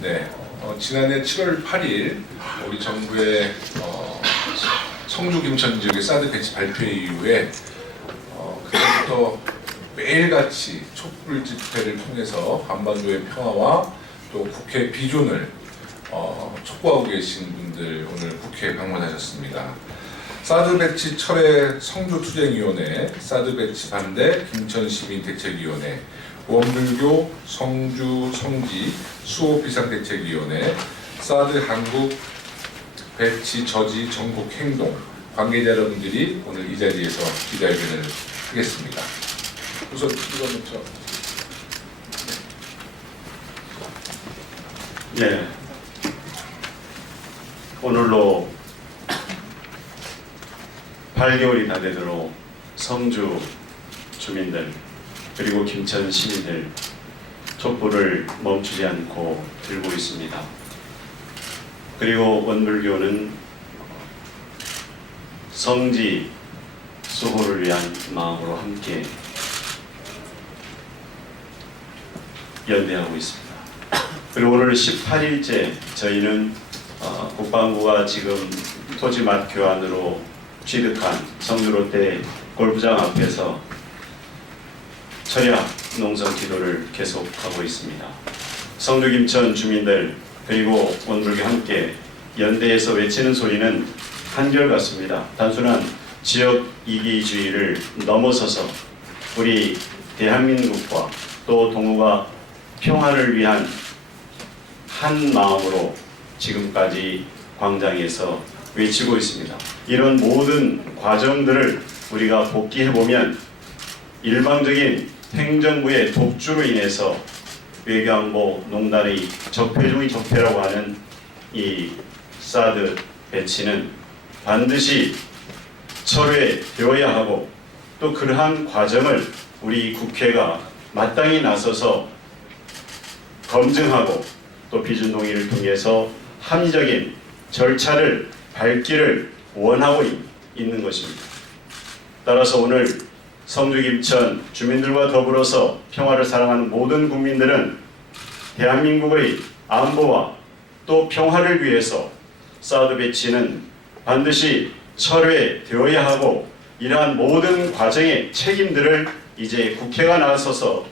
네, 지난해 7월 8일 우리 정부의 성주 김천 지역의 사드 배치 발표 이후에 그때부터 매일같이 촛불 집회를 통해서 한반도의 평화와 또 국회 비준을 촉구하고 계신 분들 오늘 국회에 방문하셨습니다. 사드 배치 철회 성주투쟁위원회, 사드 배치 반대 김천시민대책위원회, 원불교 성주 성지 수호 비상대책위원회, 사드 한국 배치 저지 전국 행동 관계자 여러분들이 오늘 이 자리에서 기자회견을 하겠습니다. 우선 이거부터. 네. 오늘로 8개월이 다 되도록 성주 주민들 그리고 김천 시민들 촛불을 멈추지 않고 들고 있습니다. 그리고 원불교는 성지 수호를 위한 마음으로 함께 연대하고 있습니다. 그리고 오늘 18일째 저희는 국방부가 지금 토지맛 교환으로 취득한 성주 롯데 골프장 앞에서 철야 농성 기도를 계속하고 있습니다. 성주 김천 주민들 그리고 원불교 함께 연대해서 외치는 소리는 한결같습니다. 단순한 지역 이기주의를 넘어서서 우리 대한민국과 또 동북아 평화를 위한 한 마음으로 지금까지 광장에서 외치고 있습니다. 이런 모든 과정들을 우리가 복기해보면 일방적인 행정부의 독주로 인해서 외교안보 농단의 적폐 중의 적폐라고 하는 이 사드 배치는 반드시 철회되어야 하고 또 그러한 과정을 우리 국회가 마땅히 나서서 검증하고 또 비준 동의를 통해서 합리적인 절차를 밟기를 원하고 있는 것입니다. 따라서 오늘 성주 김천 주민들과 더불어서 평화를 사랑하는 모든 국민들은 대한민국의 안보와 또 평화를 위해서 사드 배치는 반드시 철회되어야 하고 이러한 모든 과정의 책임들을 이제 국회가 나서서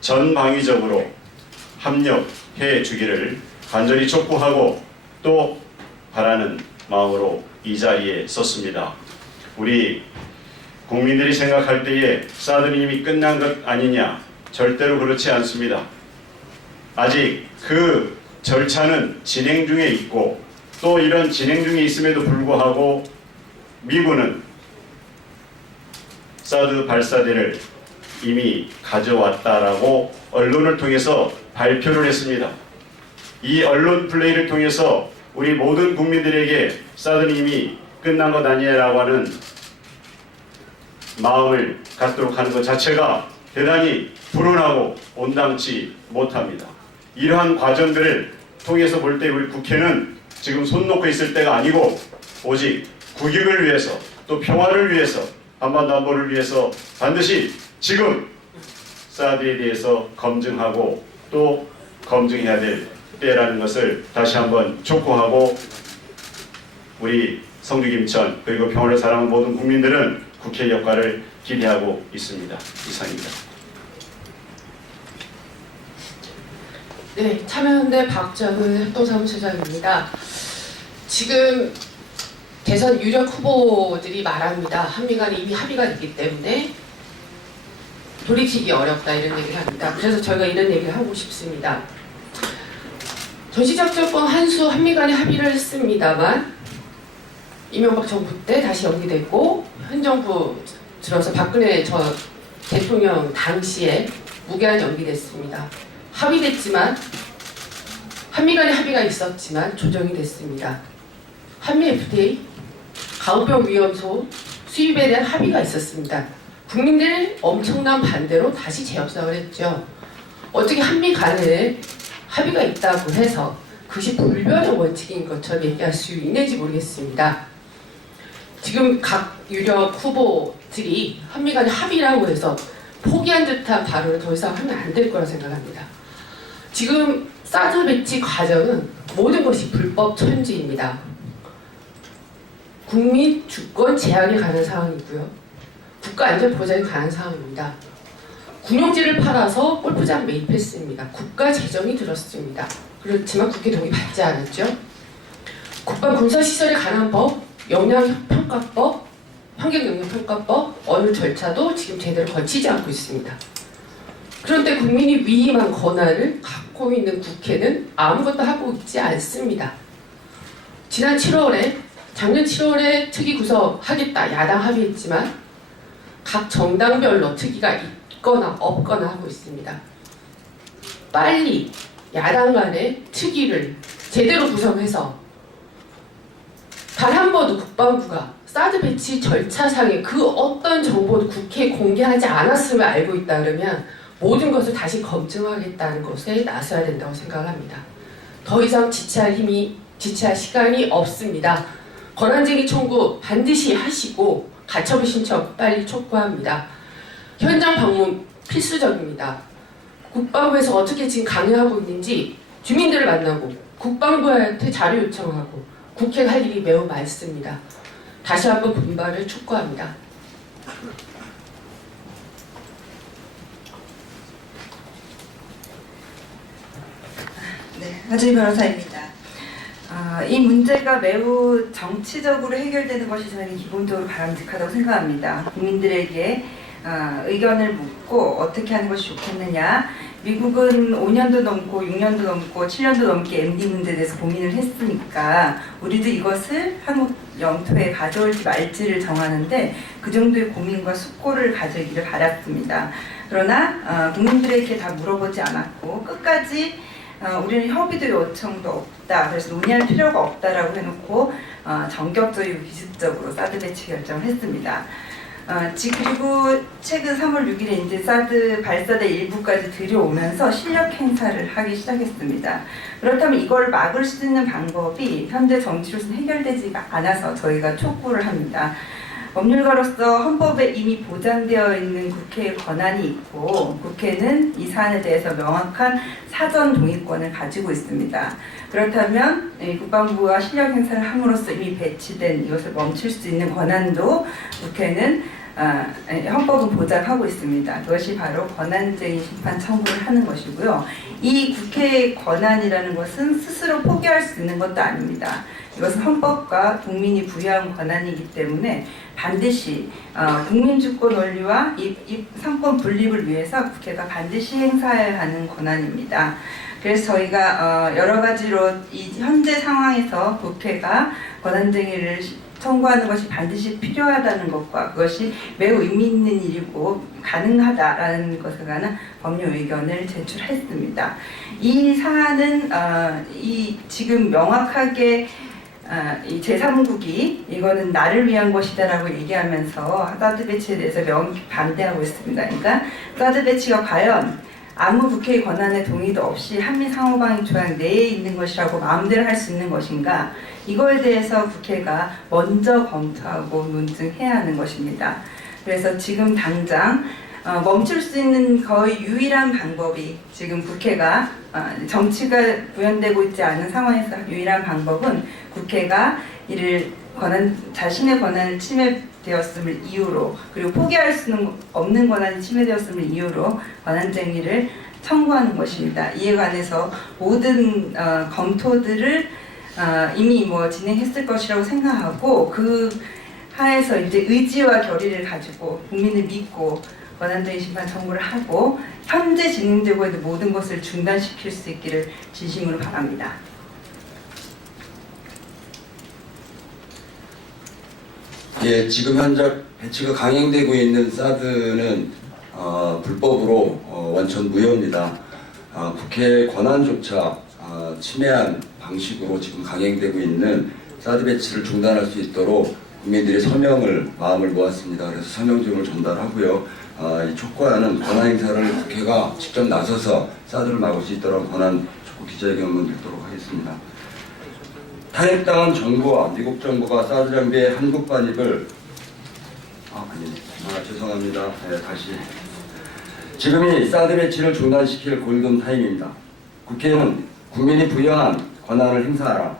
전방위적으로 합력해 주기를 간절히 촉구하고 또 바라는 마음으로 이 자리에 섰습니다. 우리 국민들이 생각할 때에 사드는 이미 끝난 것 아니냐? 절대로 그렇지 않습니다. 아직 그 절차는 진행 중에 있고 또 이런 진행 중에 있음에도 불구하고 미군은 사드 발사대를 이미 가져왔다라고 언론을 통해서 발표를 했습니다. 이 언론 플레이를 통해서 우리 모든 국민들에게 사드는 이미 끝난 것 아니냐라고 하는 마음을 갖도록 하는 것 자체가 대단히 불운하고 온당치 못합니다. 이러한 과정들을 통해서 볼 때 우리 국회는 지금 손 놓고 있을 때가 아니고 오직 국익을 위해서 또 평화를 위해서 한반도 안보를 위해서 반드시 지금 사드에 대해서 검증하고 또 검증해야 될 때라는 것을 다시 한번 촉구하고 우리 성주 김천 그리고 평화를 사랑하는 모든 국민들은 국회 역할을 기대하고 있습니다. 이상입니다. 네, 참여연대 박정은 합동사무처장입니다. 지금 대선 유력 후보들이 말합니다. 한미 간에 이미 합의가 됐기 때문에 돌이키기 어렵다 이런 얘기를 합니다. 그래서 저희가 이런 얘기를 하고 싶습니다. 전시작전권 한수 한미 간에 합의를 했습니다만 이명박 정부 때 다시 연기됐고 현 정부 들어서 박근혜 전 대통령 당시에 무기한 연기됐습니다. 합의됐지만 한미 간에 합의가 있었지만 조정이 됐습니다. 한미 FTA 가우병 위험소 수입에 대한 합의가 있었습니다. 국민들 엄청난 반대로 다시 재협상을 했죠. 어떻게 한미 간에 합의가 있다고 해서 그것이 불변의 원칙인 것처럼 얘기할 수 있는지 모르겠습니다. 지금 각 유력 후보들이 한미 간에 합의라고 해서 포기한 듯한 발언을 더 이상 하면 안 될 거라 생각합니다. 지금 사드 배치 과정은 모든 것이 불법 천지입니다. 국민 주권 제약에 관한 사항이고요. 국가 안전 보장에 관한 사항입니다. 군용지를 팔아서 골프장 매입했습니다. 국가 재정이 들었습니다. 그렇지만 국회 동의 받지 않았죠. 국방 군사시설에 관한 법, 영향평가법, 환경영향평가법 어느 절차도 지금 제대로 거치지 않고 있습니다. 그런데 국민이 위임한 권한을 갖고 있는 국회는 아무것도 하고 있지 않습니다. 작년 7월에 특위 구성하겠다 야당 합의했지만 각 정당별로 특위가 있거나 없거나 하고 있습니다. 빨리 야당 간의 특위를 제대로 구성해서 단 한 번도 국방부가 사드 배치 절차상의 그 어떤 정보도 국회에 공개하지 않았음을 알고 있다 그러면 모든 것을 다시 검증하겠다는 것에 나서야 된다고 생각합니다. 더 이상 지체할 시간이 없습니다. 권한쟁의 청구 반드시 하시고 가처분 신청 빨리 촉구합니다. 현장 방문 필수적입니다. 국방부에서 어떻게 지금 강행하고 있는지 주민들을 만나고 국방부한테 자료 요청하고 국회가 할 일이 매우 많습니다. 다시 한번 분발을 촉구합니다. 네, 하주희 변호사입니다. 이 문제가 매우 정치적으로 해결되는 것이 저는 기본적으로 바람직하다고 생각합니다. 국민들에게 의견을 묻고 어떻게 하는 것이 좋겠느냐. 미국은 5년도 넘고 6년도 넘고 7년도 넘게 MD 문제에 대해서 고민을 했으니까 우리도 이것을 한국 영토에 가져올지 말지를 정하는데 그 정도의 고민과 숙고를 가지기를 바랐습니다. 그러나 국민들에게 다 물어보지 않았고 끝까지 우리는 협의도 요청도 없다. 그래서 논의할 필요가 없다라고 해놓고 전격적이고 기습적으로 사드 배치 결정을 했습니다. 그리고 최근 3월 6일에 이제 사드 발사대 일부까지 들여오면서 실력 행사를 하기 시작했습니다. 그렇다면 이걸 막을 수 있는 방법이 현재 정치로서는 해결되지가 않아서 저희가 촉구를 합니다. 법률가로서 헌법에 이미 보장되어 있는 국회의 권한이 있고 국회는 이 사안에 대해서 명확한 사전 동의권을 가지고 있습니다. 그렇다면 국방부가 실력 행사를 함으로써 이미 배치된 이것을 멈출 수 있는 권한도 국회는 헌법은 보장하고 있습니다. 그것이 바로 권한쟁의 심판 청구를 하는 것이고요. 이 국회의 권한이라는 것은 스스로 포기할 수 있는 것도 아닙니다. 이것은 헌법과 국민이 부여한 권한이기 때문에 반드시 국민주권 원리와 이 상권 분립을 위해서 국회가 반드시 행사해야 하는 권한입니다. 그래서 저희가 여러 가지로 이 현재 상황에서 국회가 권한쟁의를 청구하는 것이 반드시 필요하다는 것과 그것이 매우 의미 있는 일이고 가능하다라는 것에 관한 법률 의견을 제출했습니다. 이 사안은 지금 명확하게 이 제3국이 이거는 나를 위한 것이다라고 얘기하면서 사드 배치에 대해서 명확히 반대하고 있습니다. 그러니까 사드 배치가 과연 아무 국회의 권한에 동의도 없이 한미 상호방위 조약 내에 있는 것이라고 마음대로 할 수 있는 것인가, 이거에 대해서 국회가 먼저 검토하고 논증해야 하는 것입니다. 그래서 지금 당장 멈출 수 있는 거의 유일한 방법이, 지금 국회가 정치가 구현되고 있지 않은 상황에서 유일한 방법은 국회가 이를 자신의 권한을 침해되었음을 이유로, 그리고 포기할 수는 없는 권한이 침해되었음을 이유로 권한쟁의를 청구하는 것입니다. 이에 관해서 모든 검토들을 이미 진행했을 것이라고 생각하고, 그 하에서 이제 의지와 결의를 가지고 국민을 믿고 권한쟁의 심판 청구를 하고 현재 진행되고 있는 모든 것을 중단시킬 수 있기를 진심으로 바랍니다. 예, 지금 현재 배치가 강행되고 있는 사드는 불법으로 원천 무효입니다. 국회 권한조차 침해한 방식으로 지금 강행되고 있는 사드 배치를 중단할 수 있도록 국민들의 마음을 모았습니다. 그래서 서명증을 전달하고요. 이 촉구하는 권한 행사를 국회가 직접 나서서 사드를 막을 수 있도록 권한 촉구 기자회견을 열도록 하겠습니다. 탄핵당한 정부와 미국 정부가 사드 장비의 한국 반입을 죄송합니다. 네, 다시. 지금이 사드 배치를 중단시킬 골든 타임입니다. 국회는 국민이 부여한 권한을 행사하라.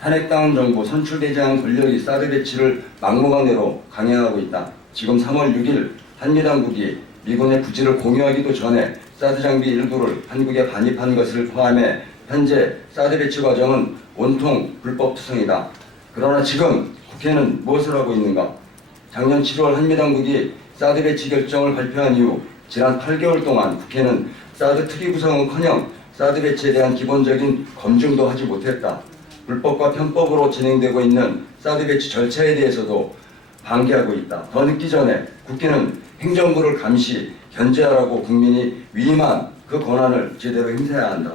탄핵당한 정부, 선출되지 않은 권력이 사드 배치를 막무가내로 강행하고 있다. 지금 3월 6일 한미당국이 미군의 부지를 공유하기도 전에 사드 장비 일부를 한국에 반입한 것을 포함해 현재 사드 배치 과정은 온통 불법 투성이다. 그러나 지금 국회는 무엇을 하고 있는가? 작년 7월 한미당국이 사드 배치 결정을 발표한 이후 지난 8개월 동안 국회는 사드 특위 구성은커녕 사드 배치에 대한 기본적인 검증도 하지 못했다. 불법과 편법으로 진행되고 있는 사드 배치 절차에 대해서도 방기하고 있다. 더 늦기 전에 국회는 행정부를 감시, 견제하라고 국민이 위임한 그 권한을 제대로 행사해야 한다.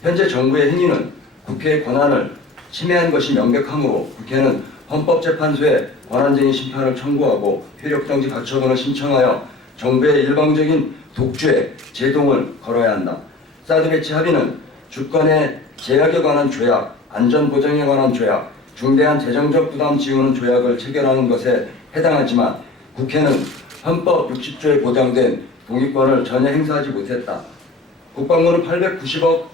현재 정부의 행위는 국회의 권한을 침해한 것이 명백하므로 국회는 헌법재판소에 권한쟁의 심판을 청구하고 효력정지 가처분을 신청하여 정부의 일방적인 독주에 제동을 걸어야 한다. 사드 배치 합의는 주권의 제약에 관한 조약, 안전보장에 관한 조약, 중대한 재정적 부담 지우는 조약을 체결하는 것에 해당하지만 국회는 헌법 60조에 보장된 동의권을 전혀 행사하지 못했다. 국방부는 890억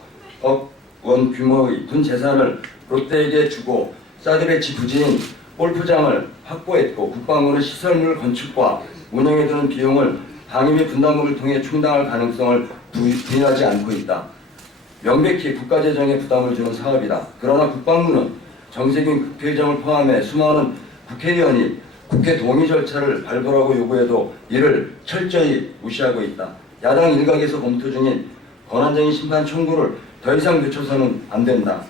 원 규모의 군 재산을 롯데에게 주고 사드 배치 부지인 골프장을 확보했고 국방부는 시설물 건축과 운영에 드는 비용을 방위비 분담금을 통해 충당할 가능성을 부인하지 않고 있다. 명백히 국가재정에 부담을 주는 사업이다. 그러나 국방부는 정세균 국회의장을 포함해 수많은 국회의원이 국회 동의 절차를 밟으라고 요구해도 이를 철저히 무시하고 있다. 야당 일각에서 검토 중인 권한쟁의 심판 청구를 더 이상 늦춰서는 안 된다.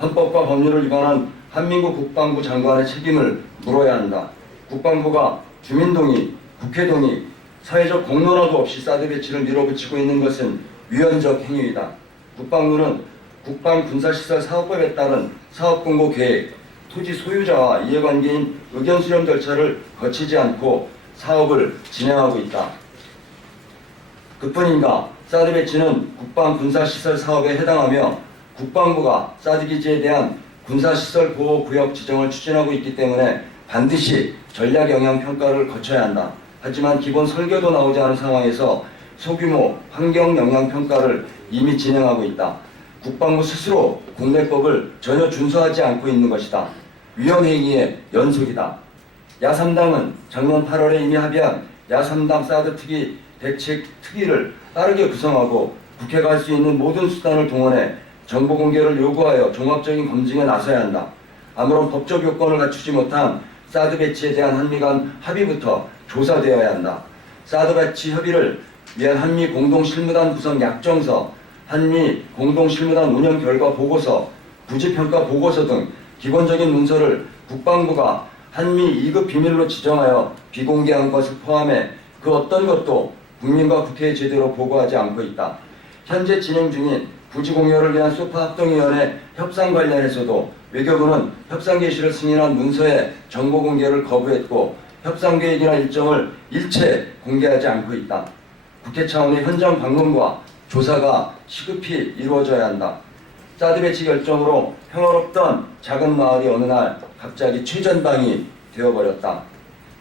헌법과 법률을 위반한 한민국 국방부 장관의 책임을 물어야 한다. 국방부가 주민동의, 국회동의, 사회적 공론화도 없이 사드 배치를 밀어붙이고 있는 것은 위헌적 행위이다. 국방부는 국방군사시설 사업법에 따른 사업공고 계획, 토지 소유자와 이해관계인 의견 수렴 절차를 거치지 않고 사업을 진행하고 있다. 그뿐인가 사드 배치는 국방군사시설 사업에 해당하며 국방부가 사드 기지에 대한 군사시설 보호구역 지정을 추진하고 있기 때문에 반드시 전략영향평가를 거쳐야 한다. 하지만 기본 설계도 나오지 않은 상황에서 소규모 환경영향평가를 이미 진행하고 있다. 국방부 스스로 국내법을 전혀 준수하지 않고 있는 것이다. 위헌행위의 연속이다. 야3당은 작년 8월에 이미 합의한 야3당 사드 특위 대책 특위를 빠르게 구성하고 국회가 할 수 있는 모든 수단을 동원해 정보 공개를 요구하여 종합적인 검증에 나서야 한다. 아무런 법적 요건을 갖추지 못한 사드 배치에 대한 한미 간 합의부터 조사되어야 한다. 사드 배치 협의를 위한 한미 공동실무단 구성 약정서, 한미 공동실무단 운영 결과 보고서, 부지평가 보고서 등 기본적인 문서를 국방부가 한미 2급 비밀로 지정하여 비공개한 것을 포함해 그 어떤 것도 국민과 국회에 제대로 보고하지 않고 있다. 현재 진행 중인 부지공여를 위한 소파 합동위원회 협상 관련해서도 외교부는 협상 개시를 승인한 문서의 정보 공개를 거부했고 협상 계획이나 일정을 일체 공개하지 않고 있다. 국회 차원의 현장 방문과 조사가 시급히 이루어져야 한다. 사드 배치 결정으로 평화롭던 작은 마을이 어느 날 갑자기 최전방이 되어버렸다.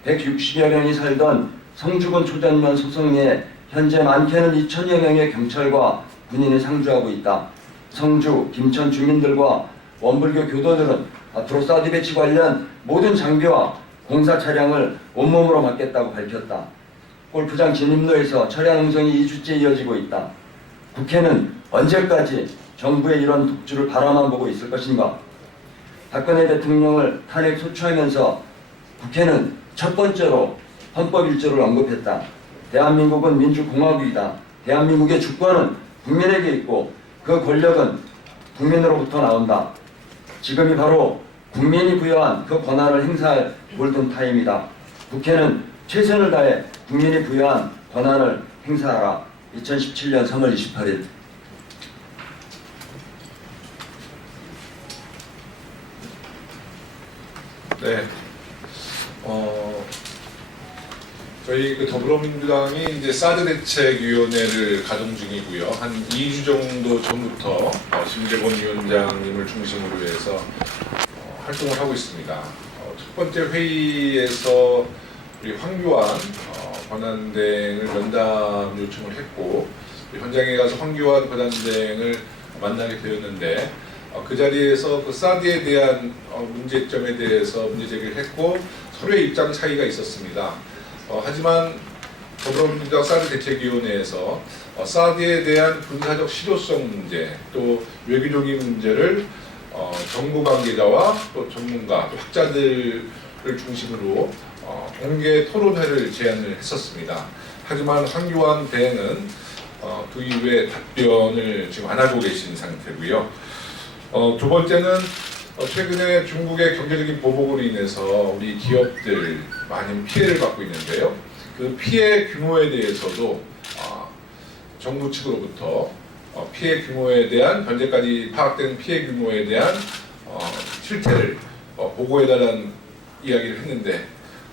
160여 명이 살던 성주군 초전면 소성리에 현재 많게는 2,000여 명의 경찰과 군인이 상주하고 있다. 성주, 김천 주민들과 원불교 교도들은 앞으로 사드 배치 관련 모든 장비와 공사 차량을 온몸으로 맡겠다고 밝혔다. 골프장 진입로에서 차량 운송이 2주째 이어지고 있다. 국회는 언제까지 정부의 이런 독주를 바라만 보고 있을 것인가? 박근혜 대통령을 탄핵 소추하면서 국회는 첫 번째로 헌법 1조를 언급했다. 대한민국은 민주공화국이다. 대한민국의 주권은 국민에게 있고 그 권력은 국민으로부터 나온다. 지금이 바로 국민이 부여한 그 권한을 행사할 골든타임이다. 국회는 최선을 다해 국민이 부여한 권한을 행사하라. 2017년 3월 28일. 네. 저희 그 더불어민주당이 이제 사드 대책위원회를 가동 중이고요. 한 2주 정도 전부터 심재권 위원장님을 중심으로 해서 활동을 하고 있습니다. 첫 번째 회의에서 우리 황교안 권한대행을 면담 요청을 했고 현장에 가서 황교안 권한대행을 만나게 되었는데 그 자리에서 그 사드에 대한 문제점에 대해서 문제 제기를 했고 서로의 입장 차이가 있었습니다. 하지만 더불어민주당 사드 대책위원회에서 사드에 대한 군사적 실효성 문제 또 외교적인 문제를 정부 관계자와 또 전문가 또 학자들을 중심으로 공개 토론회를 제안을 했었습니다. 하지만 황교안 대행은 그 이후에 답변을 지금 안 하고 계신 상태고요. 두 번째는 최근에 중국의 경제적인 보복으로 인해서 우리 기업들 많은 피해를 받고 있는데요. 그 피해 규모에 대해서도 정부 측으로부터 피해 규모에 대한 현재까지 파악된 피해 규모에 대한 실태를 보고해달라는 이야기를 했는데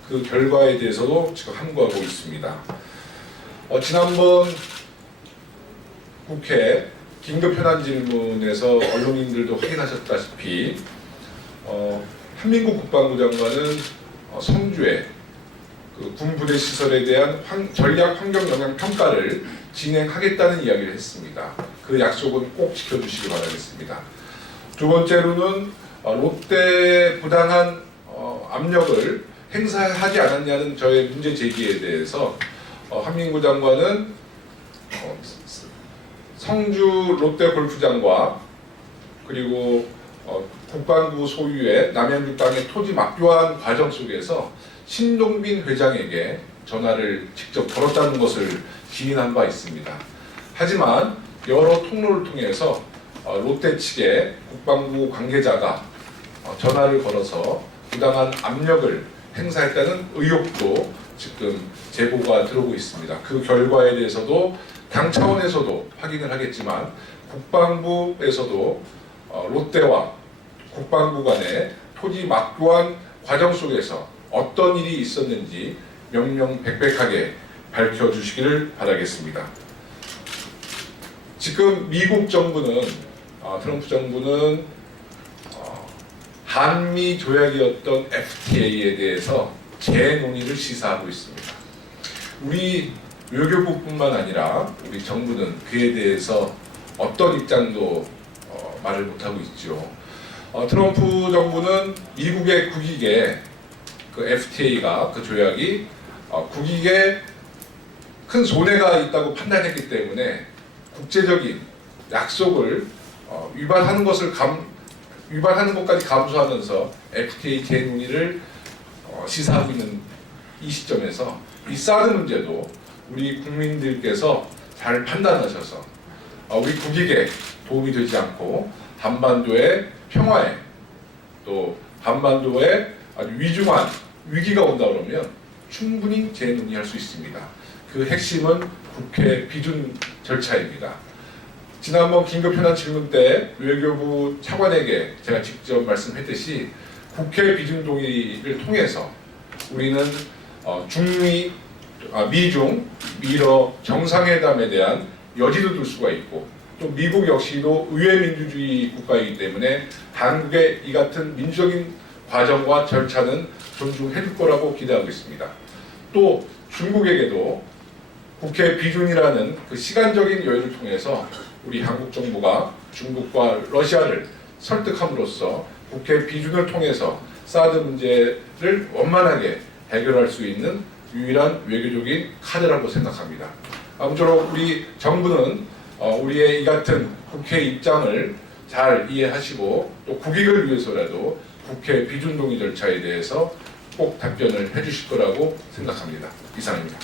그 결과에 대해서도 지금 함구하고 있습니다. 지난번 국회 긴급 현안 질문에서 언론인들도 확인하셨다시피 한민국 국방부 장관은 성주에 그 군부대 시설에 대한 전략 환경 영향 평가를 진행하겠다는 이야기를 했습니다. 그 약속은 꼭 지켜주시기 바라겠습니다. 두 번째로는 롯데 부당한 압력을 행사하지 않았냐는 저의 문제 제기에 대해서 한민구 장관은 성주 롯데 골프장과 그리고 국방부 소유의 남양주 땅의 토지 막교환 과정 속에서 신동빈 회장에게 전화를 직접 걸었다는 것을 기인한 바 있습니다. 하지만 여러 통로를 통해서 롯데 측의 국방부 관계자가 전화를 걸어서 부당한 압력을 행사했다는 의혹도 지금 제보가 들어오고 있습니다. 그 결과에 대해서도 당 차원에서도 확인을 하겠지만 국방부에서도 롯데와 국방부 간의 토지 막교환 과정 속에서 어떤 일이 있었는지 명명백백하게 밝혀주시기를 바라겠습니다. 지금 미국 정부는 트럼프 정부는 한미 조약이었던 FTA에 대해서 재논의를 시사하고 있습니다. 우리 외교부뿐만 아니라 우리 정부는 그에 대해서 어떤 입장도 말을 못하고 있죠. 트럼프 정부는 미국의 국익에 그 FTA가 그 조약이 국익에 큰 손해가 있다고 판단했기 때문에 국제적인 약속을 위반하는 것까지 감수하면서 FTA 재논의를 시사하고 있는 이 시점에서 이 사드 문제도 우리 국민들께서 잘 판단하셔서 우리 국익에 도움이 되지 않고 한반도의 평화에 또 한반도에 아주 위중한 위기가 온다 그러면 충분히 재논의할 수 있습니다. 그 핵심은 국회 비준 절차입니다. 지난번 긴급 현안 질문 때 외교부 차관에게 제가 직접 말씀했듯이 국회 비준 동의를 통해서 우리는 미중 미러 정상회담에 대한 여지도 둘 수가 있고 또 미국 역시도 의회민주주의 국가이기 때문에 한국의 이 같은 민주적인 과정과 절차는 존중해 줄 거라고 기대하고 있습니다. 또 중국에게도 국회 비준이라는 그 시간적인 여유를 통해서 우리 한국 정부가 중국과 러시아를 설득함으로써 국회 비준을 통해서 사드 문제를 원만하게 해결할 수 있는 유일한 외교적인 카드라고 생각합니다. 아무쪼록 우리 정부는 우리의 이 같은 국회 입장을 잘 이해하시고 또 국익을 위해서라도 국회 비준 동의 절차에 대해서 꼭 답변을 해주실 거라고 생각합니다. 이상입니다.